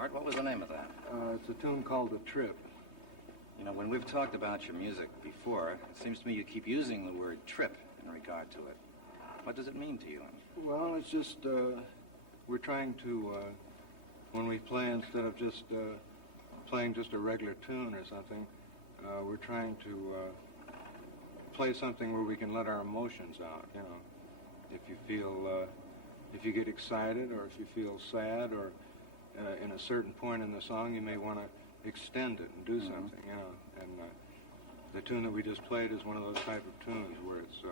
Art. What was the name of that? It's a tune called The Trip. You know, when we've talked about your music before, it seems to me you keep using the word trip in regard to it. What does it mean to you? Well, it's just, we're trying to, when we play, instead of just playing just a regular tune or something, we're trying to play something where we can let our emotions out, you know. If you feel, if you get excited or if you feel sad or in a certain point in the song, you may want to extend it and do something, you know. And the tune that we just played is one of those type of tunes where it's,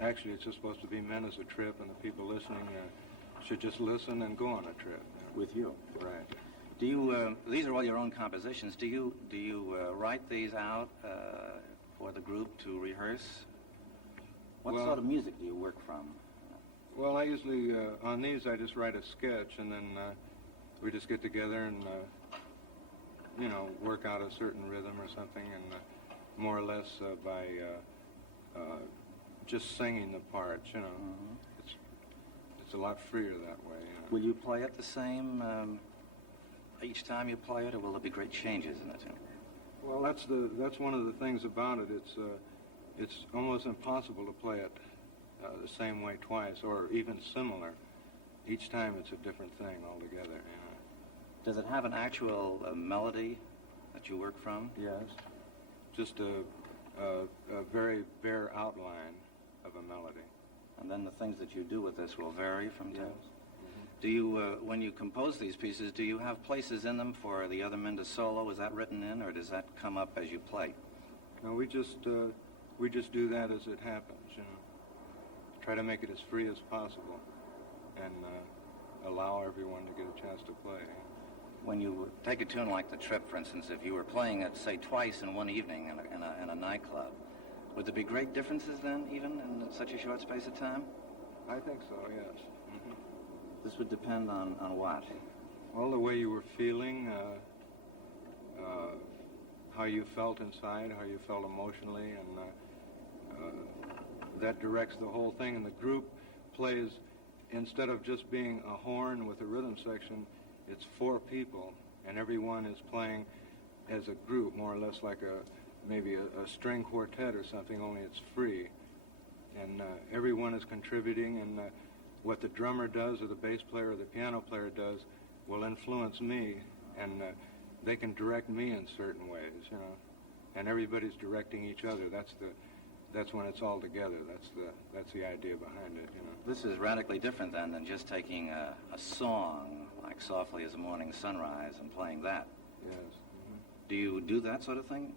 actually it's just supposed to be meant as a trip, and the people listening should just listen and go on a trip. You know. With you? Right. Do you, these are all your own compositions. Do you write these out for the group to rehearse? What sort of music do you work from? Well, I usually, on these, I just write a sketch, and then we just get together and, you know, work out a certain rhythm or something, and more or less by just singing the parts, you know. Mm-hmm. It's a lot freer that way. You know. Will you play it the same each time you play it, or will there be great changes in the tune? Well, that's one of the things about it. It's almost impossible to play it the same way twice, or even similar. Each time it's a different thing altogether. You know. Does it have an actual melody that you work from? Yes. Just a very bare outline of a melody. And then the things that you do with this will vary from time? Yes. Mm-hmm. Do you, when you compose these pieces, do you have places in them for the other men to solo? Is that written in, or does that come up as you play? No, we just do that as it happens, you know. Try to make it as free as possible, and allow everyone to get a chance to play. When you take a tune like The Trip, for instance, if you were playing it, say, twice in one evening in a nightclub, would there be great differences then, even in such a short space of time? I think so, yes. Mm-hmm. This would depend on what? Well, the way you were feeling, how you felt inside, how you felt emotionally, and that directs the whole thing. And the group plays, instead of just being a horn with a rhythm section, it's 4 people, and everyone is playing as a group, more or less like maybe a string quartet or something, only it's free. And everyone is contributing, and what the drummer does or the bass player or the piano player does will influence me, and they can direct me in certain ways, you know. And everybody's directing each other. That's when it's all together. That's the idea behind it, you know. This is radically different then than just taking a song like Softly as a Morning Sunrise and playing that. Yes. Mm-hmm. Do you do that sort of thing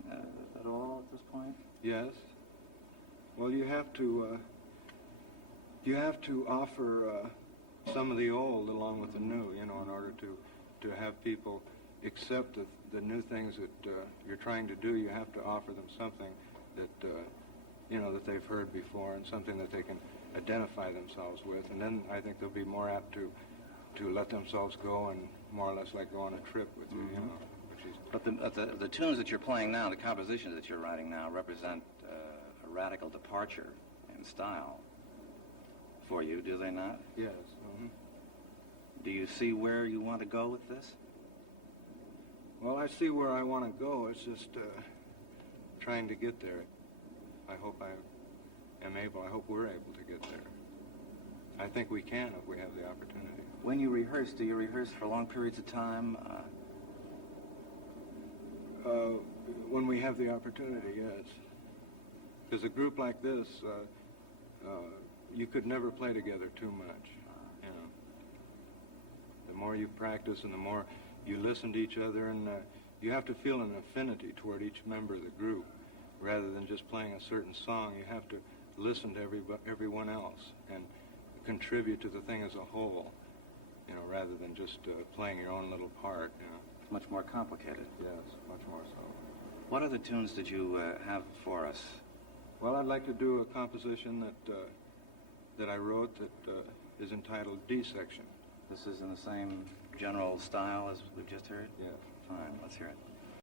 at all at this point? Yes. Well, you have to offer some of the old along with the new, you know, in order to have people accept the new things that you're trying to do. You have to offer them something that you know, that they've heard before, and something that they can identify themselves with, and then I think they'll be more apt to let themselves go and more or less like go on a trip with you, you know. Which is. But the tunes that you're playing now, the compositions that you're writing now, represent a radical departure in style for you, do they not? Yes. Mm-hmm. Do you see where you want to go with this? Well, I see where I want to go. It's just trying to get there. I hope I am able. I hope we're able to get there. I think we can if we have the opportunity. When you rehearse, do you rehearse for long periods of time? When we have the opportunity, yes. Because a group like this, you could never play together too much. You know, the more you practice and the more you listen to each other, and you have to feel an affinity toward each member of the group. Rather than just playing a certain song, you have to listen to everyone else and contribute to the thing as a whole, you know, rather than just playing your own little part, you know. It's much more complicated. Yes, much more so. What other tunes did you have for us? Well, I'd like to do a composition that I wrote that is entitled D section. This is in the same general style as we've just heard? Yes. Fine, let's hear it.